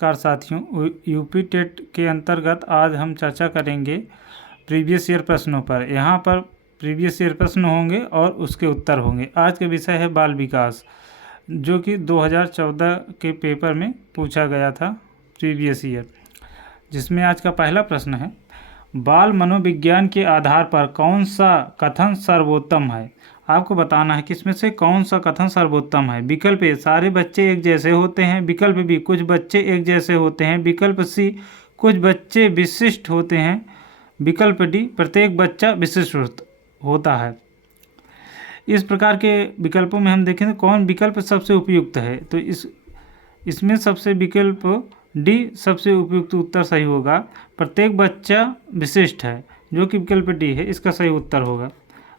नमस्कार साथियों, UP TET के अंतर्गत आज हम चर्चा करेंगे प्रीवियस ईयर प्रश्नों पर। यहाँ पर प्रीवियस ईयर प्रश्न होंगे और उसके उत्तर होंगे। आज का विषय है बाल विकास, जो कि 2014 के पेपर में पूछा गया था प्रीवियस ईयर, जिसमें आज का पहला प्रश्न है, बाल मनोविज्ञान के आधार पर कौन सा कथन सर्वोत्तम है। आपको बताना है कि इसमें से कौन सा कथन सर्वोत्तम है। विकल्प ए, सारे बच्चे एक जैसे होते हैं। विकल्प बी, कुछ बच्चे एक जैसे होते हैं। विकल्प सी, कुछ बच्चे विशिष्ट होते हैं। विकल्प डी, प्रत्येक बच्चा विशिष्ट होता है। इस प्रकार के विकल्पों में हम देखें तो कौन विकल्प सबसे उपयुक्त है, तो इसमें सबसे विकल्प डी सबसे उपयुक्त उत्तर सही होगा। प्रत्येक बच्चा विशिष्ट है, जो कि विकल्प डी है, इसका सही उत्तर होगा।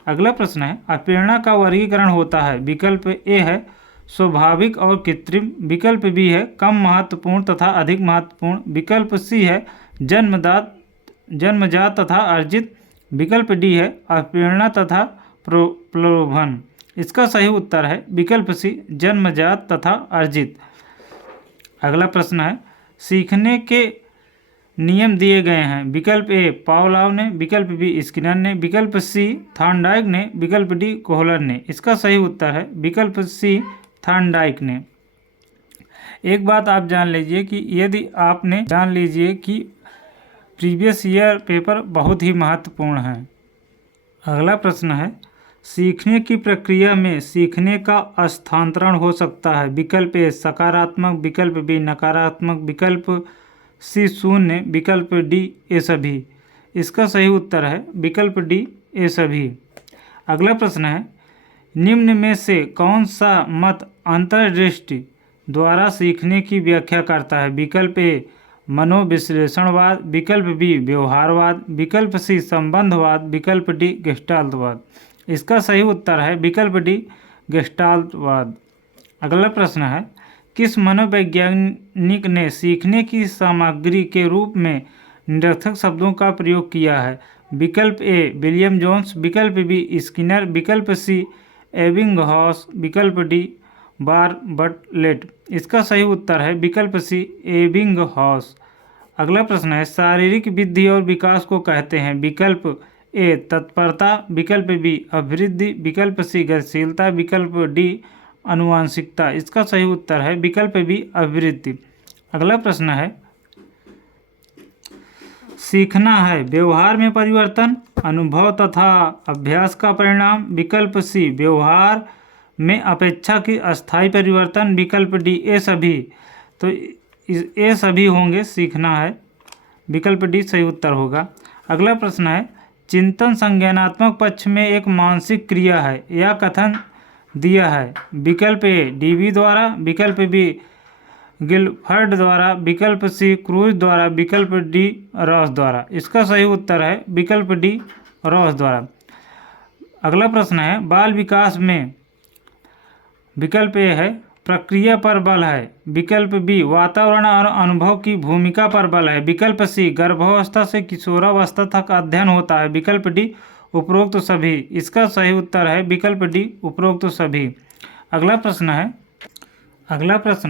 अगला प्रश्न है, अप्रेरणा का वर्गीकरण होता है। विकल्प ए है स्वाभाविक और कृत्रिम। विकल्प बी है कम महत्वपूर्ण तथा अधिक महत्वपूर्ण। विकल्प सी है जन्मजात तथा अर्जित। विकल्प डी है अप्रेरणा तथा प्रलोभन। इसका सही उत्तर है विकल्प सी, जन्मजात तथा अर्जित। अगला प्रश्न है, सीखने के नियम दिए गए हैं। विकल्प ए पावलोव ने, विकल्प बी स्किनर ने, विकल्प सी थॉर्नडाइक ने, विकल्प डी कोहलर ने। इसका सही उत्तर है विकल्प सी, थॉर्नडाइक ने। एक बात आप जान लीजिए कि यदि आपने जान लीजिए कि प्रीवियस ईयर पेपर बहुत ही महत्वपूर्ण है। अगला प्रश्न है, सीखने की प्रक्रिया में सीखने का स्थानांतरण हो सकता है। विकल्प ए सकारात्मक, विकल्प बी नकारात्मक, विकल्प सी शून्य, विकल्प डी ए सभी। इसका सही उत्तर है विकल्प डी ए सभी। अगला प्रश्न है, निम्न में से कौन सा मत अंतर्दृष्टि द्वारा सीखने की व्याख्या करता है। विकल्प ए मनोविश्लेषणवाद, विकल्प बी व्यवहारवाद, विकल्प सी संबंधवाद, विकल्प डी गेस्टाल्टवाद। इसका सही उत्तर है विकल्प डी गेस्टाल्टवाद। अगला प्रश्न है, किस मनोवैज्ञानिक ने सीखने की सामग्री के रूप में निरर्थक शब्दों का प्रयोग किया है। विकल्प ए विलियम जोन्स, विकल्प बी स्किनर, विकल्प सी एबिंगहॉस, विकल्प डी बार्टलेट। इसका सही उत्तर है विकल्प सी, एबिंगहॉस। अगला प्रश्न है, शारीरिक वृद्धि और विकास को कहते हैं। विकल्प ए तत्परता, विकल्प बी अभिवृद्धि, विकल्प सी गतिशीलता, विकल्प डी आनुवांशिकता। इसका सही उत्तर है विकल्प बी अभिवृद्धि। अगला प्रश्न है, सीखना है व्यवहार में परिवर्तन, अनुभव तथा अभ्यास का परिणाम। विकल्प सी व्यवहार में अपेक्षा की अस्थायी परिवर्तन, विकल्प डी ए सभी। तो ए सभी होंगे, सीखना है, विकल्प डी सही उत्तर होगा। अगला प्रश्न है, चिंतन संज्ञानात्मक पक्ष में एक मानसिक क्रिया है, यह कथन दिया है। विकल्प ए डीवी द्वारा, विकल्प बी गिलफर्ड द्वारा, विकल्प सी क्रूज द्वारा, विकल्प डी रॉस द्वारा। इसका सही उत्तर है विकल्प डी रॉस द्वारा। अगला प्रश्न है, बाल विकास में विकल्प ए है प्रक्रिया पर बल है, विकल्प बी वातावरण और अनुभव की भूमिका पर बल है, विकल्प सी गर्भावस्था से किशोरावस्था तक अध्ययन होता है, विकल्प डी उपरोक्त सभी। इसका सही उत्तर है विकल्प डी उपरोक्त सभी। अगला प्रश्न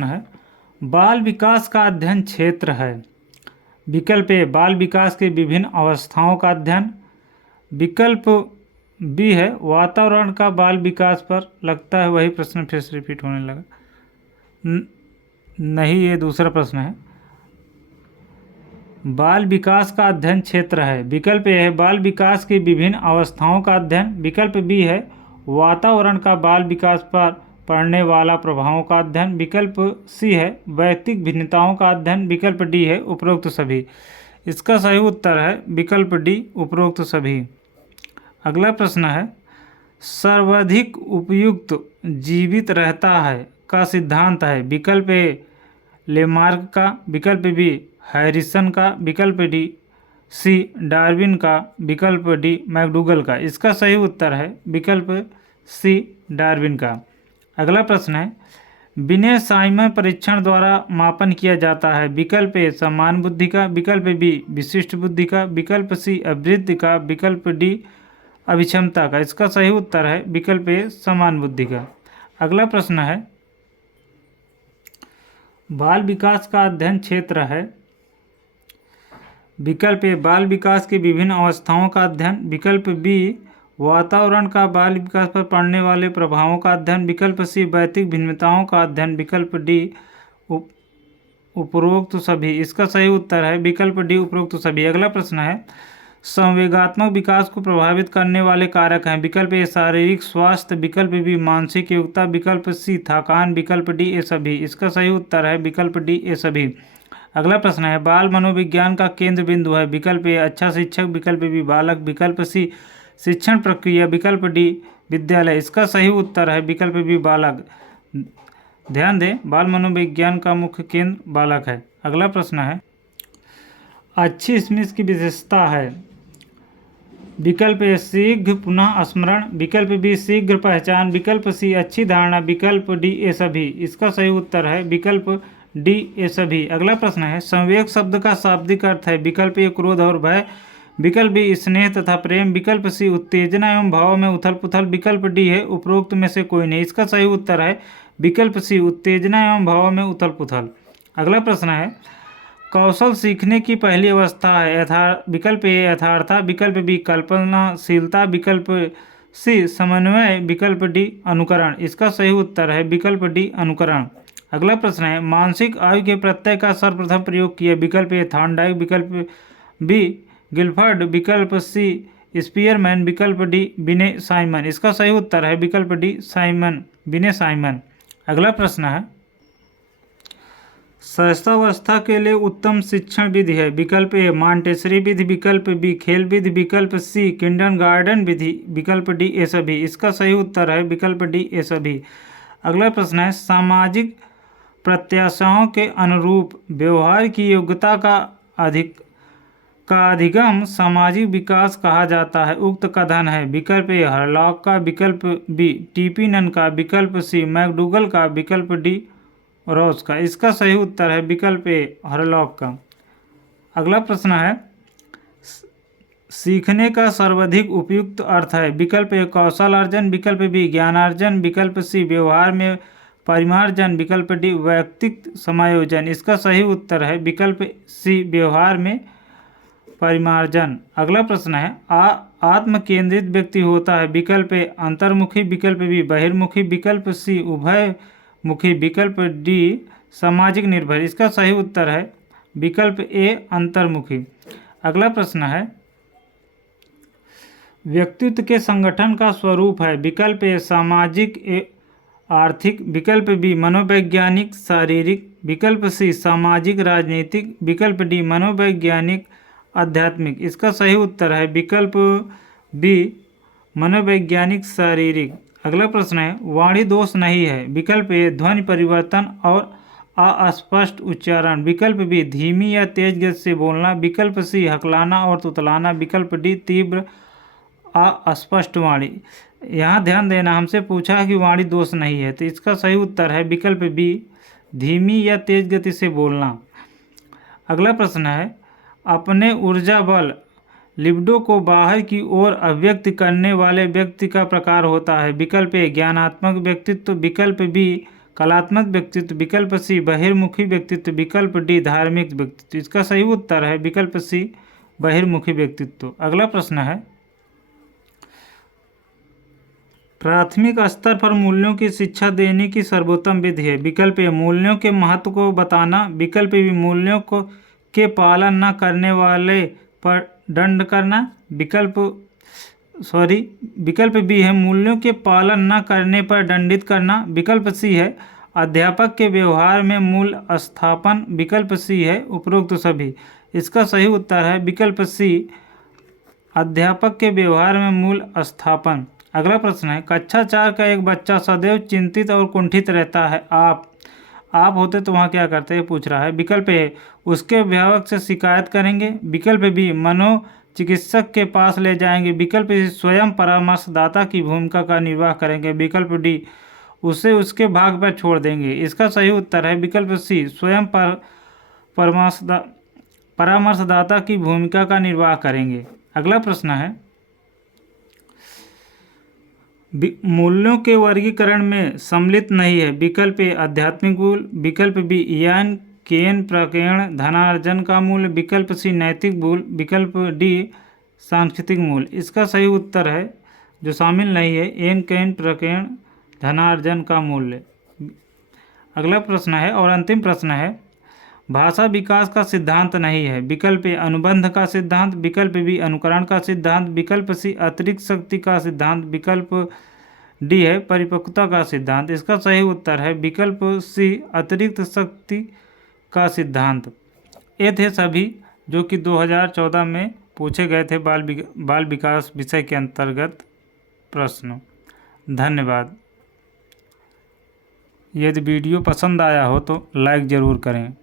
है, बाल विकास का अध्ययन क्षेत्र है। विकल्प ए बाल विकास के विभिन्न अवस्थाओं का अध्ययन, विकल्प बी है वातावरण का बाल विकास पर। लगता है वही प्रश्न फिर से रिपीट होने लगा। नहीं, ये दूसरा प्रश्न है। बाल विकास का अध्ययन क्षेत्र है। विकल्प ए है बाल विकास की विभिन्न अवस्थाओं का अध्ययन, विकल्प बी है वातावरण का बाल विकास पर पड़ने वाला प्रभावों का अध्ययन, विकल्प सी है वैयक्तिक भिन्नताओं का अध्ययन, विकल्प डी है उपरोक्त सभी। इसका सही उत्तर है विकल्प डी उपरोक्त सभी। अगला प्रश्न है, सर्वाधिक उपयुक्त जीवित रहता है का सिद्धांत है। विकल्प ए लेमार्क का, विकल्प बी हैरिसन का, विकल्प डी सी डार्विन का, विकल्प डी मैकडूगल का। इसका सही उत्तर है विकल्प सी डार्विन का। अगला प्रश्न है, विनय साइमन परीक्षण द्वारा मापन किया जाता है। विकल्प ए समान बुद्धि का, विकल्प बी विशिष्ट बुद्धि का, विकल्प सी अभिवृद्धि का, विकल्प डी अभिक्षमता का। इसका सही उत्तर है विकल्प ए समान बुद्धि का। अगला प्रश्न है, बाल विकास का अध्ययन क्षेत्र है। विकल्प ए बाल विकास की विभिन्न अवस्थाओं का अध्ययन। विकल्प बी वातावरण का बाल विकास पर पड़ने वाले प्रभावों का अध्ययन। विकल्प सी वैयक्तिक भिन्नताओं का अध्ययन। विकल्प डी उपरोक्त सभी। इसका सही उत्तर है विकल्प डी उपरोक्त सभी। अगला प्रश्न है संवेगात्मक विकास को प्रभावित करने वाले कारक हैं। विकल्प ए शारीरिक स्वास्थ्य। विकल्प बी मानसिक योग्यता। विकल्प सी थकान। विकल्प डी ए सभी। इसका सही उत्तर है विकल्प डी ए सभी। अगला प्रश्न है बाल मनोविज्ञान का केंद्र बिंदु है। विकल्प ए अच्छा शिक्षक। विकल्प बी बालक। विकल्प सी शिक्षण प्रक्रिया। विकल्प डी विद्यालय। इसका सही उत्तर है विकल्प बी बालक। ध्यान दें बाल मनोविज्ञान का मुख्य केंद्र बालक है। अगला प्रश्न है अच्छी स्मृति की विशेषता है। विकल्प ए शीघ्र पुनः स्मरण। विकल्प बी शीघ्र पहचान। विकल्प सी अच्छी धारणा। विकल्प डी ए सभी। इसका सही उत्तर है विकल्प डी ए सभी। अगला प्रश्न है संवेग शब्द का शाब्दिक अर्थ है। विकल्प ए क्रोध और भय। विकल्प बी स्नेह तथा प्रेम। विकल्प सी उत्तेजना एवं भाव में उथल पुथल। विकल्प डी है उपरोक्त में से कोई नहीं। इसका सही उत्तर है विकल्प सी उत्तेजना एवं भाव में उथल पुथल। अगला प्रश्न है कौशल सीखने की पहली अवस्था है। विकल्प ए यथार्थता। विकल्प बी कल्पनाशीलता। विकल्प सी समन्वय। विकल्प डी अनुकरण। इसका सही उत्तर है विकल्प डी अनुकरण। अगला प्रश्न है मानसिक आयु के प्रत्यय का सर्वप्रथम प्रयोग किया। विकल्प ए थॉर्नडाइक। विकल्प बी गिलफर्ड। विकल्प सी स्पीयरमैन। विकल्प डी बिने साइमन। इसका सही उत्तर है विकल्प डी साइमन बिने साइमन। अगला प्रश्न है शैशवावस्था के लिए उत्तम शिक्षण विधि है। विकल्प ए मॉन्टेसरी विधि। विकल्प बी खेल विधि। विकल्प सी किंडरगार्टन विधि। विकल्प डी ए सभी। इसका सही उत्तर है विकल्प डी ए सभी। अगला प्रश्न है सामाजिक प्रत्याशाओं के अनुरूप व्यवहार की योग्यता का अधिगम सामाजिक विकास कहा जाता है। उक्त कथन है। विकल्प ए हरलॉक का। विकल्प बी टीपीनन का। विकल्प सी मैकडूगल का। विकल्प डी रॉस का। इसका सही उत्तर है विकल्प ए हरलॉक का। अगला प्रश्न है सीखने का सर्वाधिक उपयुक्त अर्थ है। विकल्प ए कौशल अर्जन। विकल्प बी ज्ञानार्जन। विकल्प सी व्यवहार में परिमार्जन। विकल्प डी वैयक्तिक समायोजन। इसका सही उत्तर है विकल्प सी व्यवहार में परिमार्जन। अगला प्रश्न है आत्म केंद्रित व्यक्ति होता है। विकल्प ए अंतर्मुखी। विकल्प बी बहिर्मुखी। विकल्प सी उभयमुखी। विकल्प डी सामाजिक निर्भर। इसका सही उत्तर है विकल्प ए अंतर्मुखी। अगला प्रश्न है व्यक्तित्व के संगठन का स्वरूप है। विकल्प ए सामाजिक आर्थिक। विकल्प बी मनोवैज्ञानिक शारीरिक। विकल्प सी सामाजिक राजनीतिक। विकल्प डी मनोवैज्ञानिक आध्यात्मिक। इसका सही उत्तर है विकल्प बी मनोवैज्ञानिक शारीरिक। अगला प्रश्न है वाणी दोष नहीं है। विकल्प ए ध्वनि परिवर्तन और अस्पष्ट उच्चारण। विकल्प बी धीमी या तेज गति से बोलना। विकल्प सी हकलाना और तुतलाना। विकल्प डी तीव्र अस्पष्ट वाणी। यहाँ ध्यान देना हमसे पूछा है कि वाणी दोष नहीं है तो इसका सही उत्तर है विकल्प बी धीमी या तेज गति से बोलना। अगला प्रश्न है अपने ऊर्जा बल लिबिडो को बाहर की ओर अभिव्यक्त करने वाले व्यक्ति का प्रकार होता है। विकल्प ए ज्ञानात्मक व्यक्तित्व। विकल्प बी कलात्मक व्यक्तित्व। विकल्प सी बहिर्मुखी व्यक्तित्व। विकल्प डी धार्मिक व्यक्तित्व। इसका सही उत्तर है विकल्प सी बहिर्मुखी व्यक्तित्व। अगला प्रश्न है प्राथमिक स्तर पर मूल्यों की शिक्षा देने की सर्वोत्तम विधि है। विकल्प ए मूल्यों के महत्व को बताना। विकल्प बी मूल्यों को के पालन न करने वाले पर दंड करना। विकल्प बी है मूल्यों के पालन न करने पर दंडित करना। विकल्प सी है अध्यापक के व्यवहार में मूल स्थापन। विकल्प सी है उपरोक्त सभी। इसका सही उत्तर है विकल्प सी अध्यापक के व्यवहार में मूल स्थापन। अगला प्रश्न है कक्षा 4 का एक बच्चा सदैव चिंतित और कुंठित रहता है। आप होते तो वहाँ क्या करते हैं पूछ रहा है। विकल्प ए उसके अभिभावक से शिकायत करेंगे। विकल्प बी मनोचिकित्सक के पास ले जाएंगे। विकल्प सी स्वयं परामर्शदाता की भूमिका का निर्वाह करेंगे। विकल्प डी उसे उसके भाग पर छोड़ देंगे। इसका सही उत्तर है विकल्प सी स्वयं परामर्शदाता की भूमिका का निर्वाह करेंगे। अगला प्रश्न है मूल्यों के वर्गीकरण में सम्मिलित नहीं है। विकल्प ए आध्यात्मिक मूल्य, विकल्प बी यान केन प्रकीर्ण धनार्जन का मूल्य, विकल्प सी नैतिक मूल्य, विकल्प डी सांस्कृतिक मूल्य। इसका सही उत्तर है जो शामिल नहीं है, एन केन प्रकीर्ण धनार्जन का मूल्य। अगला प्रश्न है और अंतिम प्रश्न है, भाषा विकास का सिद्धांत नहीं है। विकल्प ए अनुबंध का सिद्धांत, विकल्प बी अनुकरण का सिद्धांत, विकल्प सी अतिरिक्त शक्ति का सिद्धांत, विकल्प डी है परिपक्वता का सिद्धांत। इसका सही उत्तर है विकल्प सी अतिरिक्त शक्ति का सिद्धांत। ये थे सभी जो कि 2014 में पूछे गए थे बाल विकास विषय के अंतर्गत प्रश्न। धन्यवाद। यदि वीडियो पसंद आया हो तो लाइक ज़रूर करें।